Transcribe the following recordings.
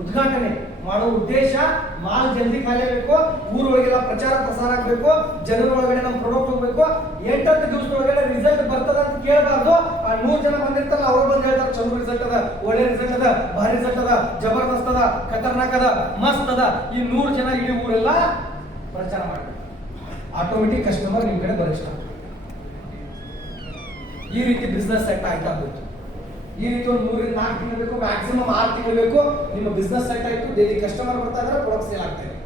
ಉದ್ಘಾಟನೆ ಮಾಡೋ ಉದ್ದೇಶ ಮಾಲ್ ಜಲ್ದಿ ಖಾಲಿ ಆಗಬೇಕು, ಊರೊಳಗೆಲ್ಲ ಪ್ರಚಾರ ಪ್ರಸಾರ ಆಗಬೇಕು, ಜನರ ಒಳಗಡೆ ನಮ್ಮ ಪ್ರಾಡಕ್ಟ್ ಹೋಗ್ಬೇಕು. 8-10 ದಿವಸದೊಳಗಡೆ ರಿಸಲ್ಟ್ ಬರ್ತದ ಅಂತ ಕೇಳಬಾರ್ದು. 100 ಜನ ಬಂದಿರ್ತಾರಲ್ಲ ಅವ್ರು ಬಂದು ಹೇಳ್ತಾರೆ ಚಲೋ ರಿಸಲ್ಟ್ ಅದ, ಒಳ್ಳೆ ರಿಸಲ್ಟ್ ಅದ, ಭಾರಿ ರಿಸಲ್ಟ್ ಅದ, ಜಬರ್ದಸ್ತ್ ಅದ, ಖತರ್ನಾಕ್ ಅದ, ಮಸ್ತ್ ಅದ. ಈ 100 ಜನ ಇಡೀ ಊರೆಲ್ಲ ಪ್ರಚಾರ ಮಾಡಬೇಕು. ಆಟೋಮೆಟಿಕ್ ಕಸ್ಟಮರ್ ನಿಮ್ ಕಡೆ ಬರಷ್ಟ. ಈ ರೀತಿ ಬಿಸ್ನೆಸ್ ಸೆಟ್ ಆಯ್ತಾ ಬೇಕು. ಈ ರೀತಿ ಒಂದು 3-4 ತಿಂಗಳು ಬೇಕು, ಮ್ಯಾಕ್ಸಿಮಮ್ 6 ತಿಂಗಳು ಬೇಕು. ನಿಮ್ಮ ಬಿಸ್ನೆಸ್ ಸೆಟ್ ಆಯ್ತು, ಡೈಲಿ ಕಸ್ಟಮರ್ ಬರ್ತಾ ಇದ್ರೆ ಪ್ರಾಡಕ್ಟ್ ಸೇಲ್ ಆಗ್ತಾ ಇದೆ.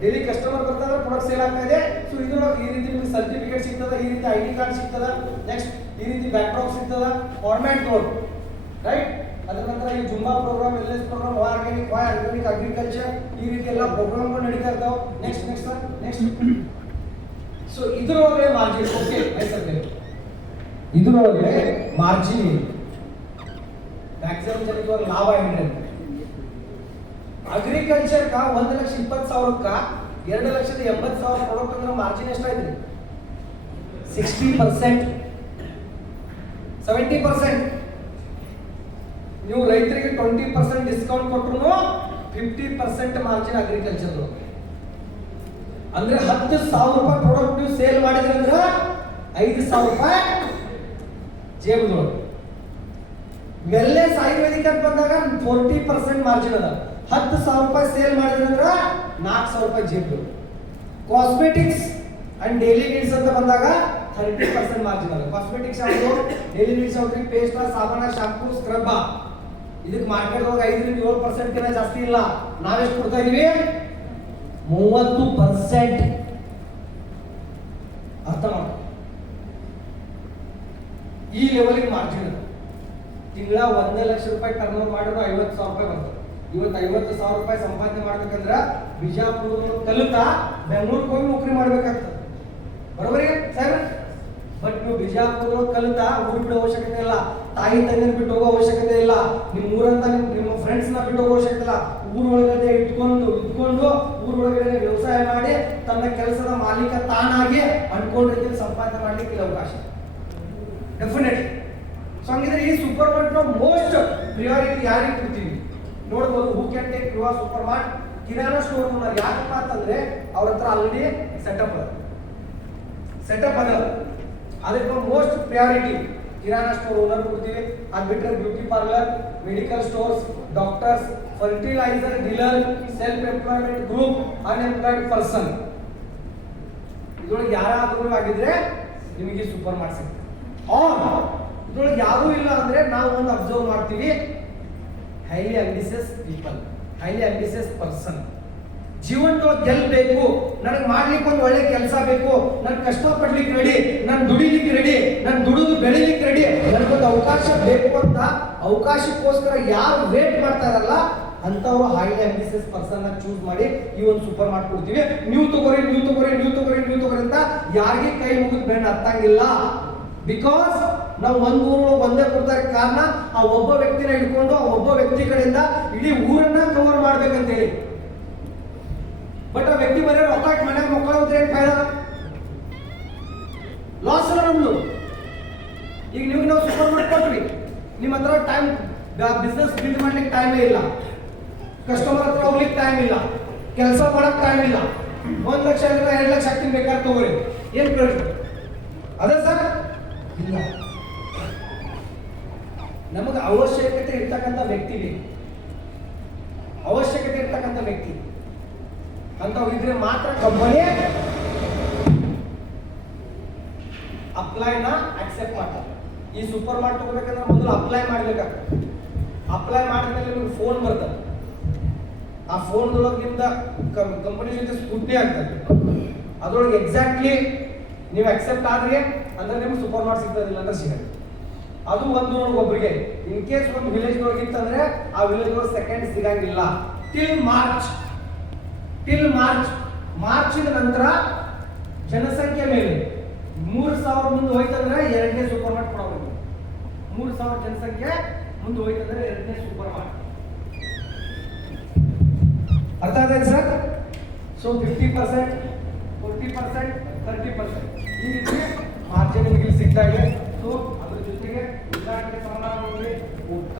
ಡೈಲಿ ಕಸ್ಟಮರ್ ಬರ್ತಾ ಇದ್ರೆ ಪ್ರಾಡಕ್ಟ್ ಸೇಲ್ ಆಗ್ತಾ ಇದೆ. ಸೊ ಇದ್ರೊಳಗೆ ಈ ರೀತಿ ನಿಮಗೆ ಸರ್ಟಿಫಿಕೇಟ್ ಸಿಗ್ತದ, ಈ ರೀತಿ ID ಕಾರ್ಡ್ ಸಿಗ್ತದ, ನೆಕ್ಸ್ಟ್ ಈ ರೀತಿ ಬ್ಯಾಕ್ ಡ್ರಾಪ್ ಸಿಗ್ತದ, ಫಾರ್ಮ್ಯಾಟ್ ಕೋಡ್, ರೈಟ್. ಅದರ ನಂತರ ಈ zumba program, LS program, organic, agriculture, ಈ ರೀತಿ ಎಲ್ಲ ಪ್ರೋಗ್ರಾಮ್ಗಳು ನಡೀತಾ ಇರ್ತಾವೆ. ನೆಕ್ಸ್ಟ್ ಸೊ ಇದ್ರೊಳಗೆ ಮಾರ್ಜಿನ್, ಓಕೆ ಇದ್ರೊಳಗೆ ಮಾರ್ಜಿನ್ ಮ್ಯಾಕ್ಸಿಮಮ್ ಜನಕ್ಕೆ ಲಾಭ ಏನಿದೆ. ಅಗ್ರಿಕಲ್ಚರ್ 1,20,000ಕ್ಕ 2,80,000 ಪ್ರಾಡಕ್ಟ್ ಅಂದ್ರೆ ಮಾರ್ಜಿನ್ ಎಷ್ಟಾಯ್ತು? 60%, 70%. ನೀವು ರೈತರಿಗೆ 20% ಡಿಸ್ಕೌಂಟ್ ಕೊಟ್ಟರು 50% ಮಾರ್ಜಿನ್ ಅಗ್ರಿಕಲ್ಚರ್. ಅಂದ್ರೆ 10,000 ರೂಪಾಯಿ ಪ್ರಾಡಕ್ಟ್ ನೀವು ಸೇಲ್ ಮಾಡಿದ್ರೆ ಅಂದ್ರೆ 5,000 ರೂಪಾಯಿ ಜೇಬುದೊಳಗೆ. ವೆಲ್ನೆಸ್ ಆಯುರ್ವೇದಿಕ್ ಅಂತ ಬಂದಾಗ 40% ಮಾರ್ಜಿನ್ ಅದ. 10,000 ರೂಪಾಯಿ ಸೇಲ್ ಮಾಡಿದ್ರೆ ಅಂದ್ರೆ 4,000 ರೂಪಾಯಿ ಜೇಬು. ಕಾಸ್ಮೆಟಿಕ್ಸ್ ಅಂಡ್ ಡೈಲಿ ನೀಡ್ಸ್ ಅಂತ ಬಂದಾಗ 30% ಮಾರ್ಜಿನ್ ಅದ. ಕಾಸ್ಮೆಟಿಕ್ಸ್ ಯಾವುದು? ಡೈಲಿ ನೀಡ್ಸ್ ಯಾವ್ದು? ಪೇಸ್ಟ್, ಸಾಬಾನ, ಶಾಂಪೂ, ಸ್ಕ್ರಬ್. ಇದಕ್ಕೆ ಮಾರ್ಕೆಟ್ ಒಳಗೆ 5-7% ಕಿಂತ ಜಾಸ್ತಿ ಇಲ್ಲ. ನಾವೆಷ್ಟು ಕೊಡ್ತಾ ಇದೀವಿ? 30%. ಅರ್ಥ ಮಾಡಿ. ಈ ಲೆವೆಲ್ಗೆ ಮಾರ್ಜಿನ್ ತಿಂಗಳ 1 ಲಕ್ಷ ರೂಪಾಯಿ ಟರ್ನ್ ಓವರ್ ಮಾಡಿದ್ರು 50,000 ರೂಪಾಯಿ ಬರ್ತದೆ. ಇವತ್ತು 50,000 ರೂಪಾಯಿ ಸಂಪಾದನೆ ಮಾಡ್ಬೇಕಂದ್ರೆ ಬಿಜಾಪುರ ಕಲಿತಾ ಬೆಂಗಳೂರಿಗೆ ಹೋಗಿ ನೌಕರಿ ಮಾಡ್ಬೇಕಾಗ್ತದೆ. ಬರೋಬರಿ ಸಾಹೇಬ್ರೆ? ಬಟ್ ನೀವು ಬಿಜಾಪುರ ಕಲಿತಾ ಊರು ಬಿಡೋ ಅವಶ್ಯಕತೆ ಇಲ್ಲ, ತಾಯಿ ತಂದೆ ಬಿಟ್ಟು ಹೋಗೋ ಅವಶ್ಯಕತೆ ಇಲ್ಲ, ನಿಮ್ಮ ಊರಂತ ನಿಮ್ಮ ಫ್ರೆಂಡ್ಸ್ ನ ಬಿಟ್ಟು ಹೋಗೋ ಅವಶ್ಯಕತೆ ಇಲ್ಲ. ಊರೊಳಗಡೆ ಇಟ್ಕೊಂಡು ಊರೊಳಗಡೆ ವ್ಯವಸಾಯ ಮಾಡಿ ತನ್ನ ಕೆಲಸದ ಮಾಲೀಕ ತಾನಾಗಿ ಅನ್ಕೊಂಡ ರೀತಿಯಲ್ಲಿ ಸಂಪಾದನೆ ಮಾಡ್ಲಿಕ್ಕೆ ಅವಕಾಶ ಡೆಫಿನೆಟ್ಲಿ. ಸೊ ಹಂಗಿದ್ರೆ ಈ ಸೂಪರ್ ಮಾರ್ಟ್ ನಾವು ಮೋಸ್ಟ್ ಪ್ರಿಯಾರಿಟಿ ಯಾರಿಗೆ ಕೊಡ್ತೀವಿ ನೋಡ್ಬೋದು. Who can take your super mart kirana store owner. ಯಾಕಪ್ಪ ಅಂತಂದ್ರೆ ಅವ್ರ ಹತ್ರ ಆಲ್ರೆಡಿ ಸೆಟಪ್ ಅದ. ಅದಕ್ಕೆ ನಾವು most priority kirana store owner ಕೊಡ್ತೀವಿ. ಅದು ಬಿಟ್ಟರೆ beauty parlour, medical stores, doctors, fertiliser dealer, self employment group, unemployed person, ಇದ್ರೊಳಗೆ ಯಾರಾದ್ರೂ ಆಗಿದ್ರೆ ನಿಮಗೆ ಸೂಪರ್ ಮಾರ್ಟ್ ಸಿಗ್ತದೆ. ಇದ್ರೊಳಗೆ ಯಾರೂ ಇಲ್ಲ ಅಂದ್ರೆ ನಾವು ಒಂದು ಅಬ್ಸರ್ವ್ ಮಾಡ್ತೀವಿ, highly ambitious people, highly ambitious person. ಜೀವನದೊಳಗೆ ಗೆಲ್ಬೇಕು, ನನಗೆ ಮಾಡ್ಲಿಕ್ಕೆ ಒಂದು ಒಳ್ಳೆ ಕೆಲಸ ಬೇಕು, ನನ್ ಕಷ್ಟಪಡ್ಲಿಕ್ಕೆ ರೆಡಿ, ನಾನು ದುಡಿಲಿಕ್ಕೆ ರೆಡಿ, ನಾನು ದುಡಿದು ಬೆಳಿಲಿಕ್ಕೆ ರೆಡಿ, ನನಗೊಂದು ಅವಕಾಶ ಬೇಕು ಅಂತ ಅವಕಾಶಕ್ಕೋಸ್ಕರ ಯಾರು ವೇಟ್ ಮಾಡ್ತಾ ಇರಲ್ಲ ಅಂತವರು ಹೈಲಿ ಅಂಬಿಷಿಯಸ್ ಪರ್ಸನ್ ಚೂಸ್ ಮಾಡಿ ಈ ಒಂದು ಸೂಪರ್ ಮಾರ್ಟ್ ಕೊಡ್ತೀವಿ. ನೀವು ತಗೋರಿ ಅಂತ ಯಾರಿಗೆ ಕೈ ಮುಗಿದು ಬೆಂಡ್ ಹತ್ತಂಗಿಲ್ಲ. ಬಿಕಾಸ್ ನಾವು ಒಂದು ಊರು ಒಂದೇ ಕೊಡ್ತಾ ಕಾರಣ ಆ ಒಬ್ಬ ವ್ಯಕ್ತಿನ ಹಿಡ್ಕೊಂಡು ಆ ಒಬ್ಬ ವ್ಯಕ್ತಿ ಕಡೆಯಿಂದ ಇಡೀ ಊರನ್ನ ಕವರ್ ಮಾಡ್ಬೇಕಂತ ಹೇಳಿ. ಬಟ್ ಆ ವ್ಯಕ್ತಿ ಬರೀ ರೊಕ್ಕ ಮನೆಗೆ ಮಕ್ಕಳು ಏನ್ ಫಾಯ್ದ? ಲಾಸ್ ಅಲ್ಲ ನಮ್ದು. ಈಗ ನೀವು ನಾವು ಸೂಪರ್ ಮಾರ್ಟ್ ಕೊಟ್ವಿ, ನಿಮ್ಮ ಹತ್ರ ಟೈಮ್ ಬಿಸ್ನೆಸ್ ಬಿಲ್ಡ್ ಮಾಡ್ಲಿಕ್ಕೆ ಟೈಮೇ ಇಲ್ಲ, ಕಸ್ಟಮರ್ ಹತ್ರ ಹೋಗ್ಲಿಕ್ಕೆ ಟೈಮ್ ಇಲ್ಲ, ಕೆಲಸ ಮಾಡಕ್ ಟೈಮ್ ಇಲ್ಲ. 1 ಲಕ್ಷ ಇಲ್ಲ 2 ಲಕ್ಷ ಹಾಕ್ತೀನಿ ಬೇಕಾದ್ರೆ ತಗೋರಿ, ಏನ್ ಪ್ರಯೋಜನ? ಅದೇ ಸರ್ ಇಲ್ಲ. ನಮಗೆ ಅವಶ್ಯಕತೆ ಇರ್ತಕ್ಕಂಥ ವ್ಯಕ್ತಿ ಬೇಕು, ಅವಶ್ಯಕತೆ ಇರ್ತಕ್ಕಂಥ ವ್ಯಕ್ತಿ ಅಂತವ್ರಿದ್ರೆ ಮಾತ್ರ ಕಂಪನಿ ಅಪ್ಲೈನ ಅಕ್ಸೆಪ್ಟ್ ಮಾಡ್ತಾರೆ. ಈ ಸೂಪರ್ ಮಾರ್ಟ್ ತಗೋಬೇಕಂದ್ರೆ ಮೊದಲು ಅಪ್ಲೈ ಮಾಡ್ಬೇಕಾಗ್ತದೆ. ಅಪ್ಲೈ ಮಾಡಿದ್ಮೇಲೆ ನಿಮ್ಗೆ ಫೋನ್ ಬರ್ತದೆ. ಆ ಫೋನ್ದೊಳಗೆ ನಿಮ್ದ ಕಂಪನಿ ಜೊತೆ ಸ್ಕೂಟಿ ಆಗ್ತದೆ. ಅದ್ರೊಳಗೆ ಎಕ್ಸಾಕ್ಟ್ಲಿ ನೀವು ಅಕ್ಸೆಪ್ಟ್ ಆದ್ರೆ ಅಂದ್ರೆ ನಿಮ್ಗೆ ಸೂಪರ್ ಮಾರ್ಟ್ ಸಿಗ್ತದಿಲ್ಲ ಅಂದ್ರೆ ಸಿಗುತ್ತೆ. ಅದು ಒಂದು ಒಬ್ಬರಿಗೆ ಇನ್ ಕೇಸ್ ಒಂದು ವಿಲೇಜ್ ಒಳಗೆ ಇತ್ತಂದ್ರೆ ಆ ವಿಲೇಜ್ ಒಳಗೆ ಸೆಕೆಂಡ್ ಸಿಗಂಗಿಲ್ಲ ಟಿಲ್ ಮಾರ್ಚಿನ ನಂತರ ಜನಸಂಖ್ಯೆ ಮೇಲೆ 3,000 ಮುಂದೆ ಹೋಯ್ತಂದ್ರೆ 2ನೇ ಸೂಪರ್ ಮಾರ್ಟ್ ಕೊಡಬೇಕು. 3,000 ಜನಸಂಖ್ಯೆ ಮುಂದೆ ಹೋಯ್ತಂದ್ರೆ 2ನೇ ಸೂಪರ್ ಮಾರ್ಟ್. ಅರ್ಥ ಆಯ್ತು ಸರ್? ಸೊ 50%, 40%, 30% ಈ ರೀತಿ ಮಾರ್ಜಿನ್ ನಿಮಗೆ ಸಿಗ್ತಾ ಇದೆ. ಸೊ ಅದ್ರ ಜೊತೆಗೆ ಉದ್ಘಾಟನೆ ಸಮಾರಂಭದಲ್ಲಿ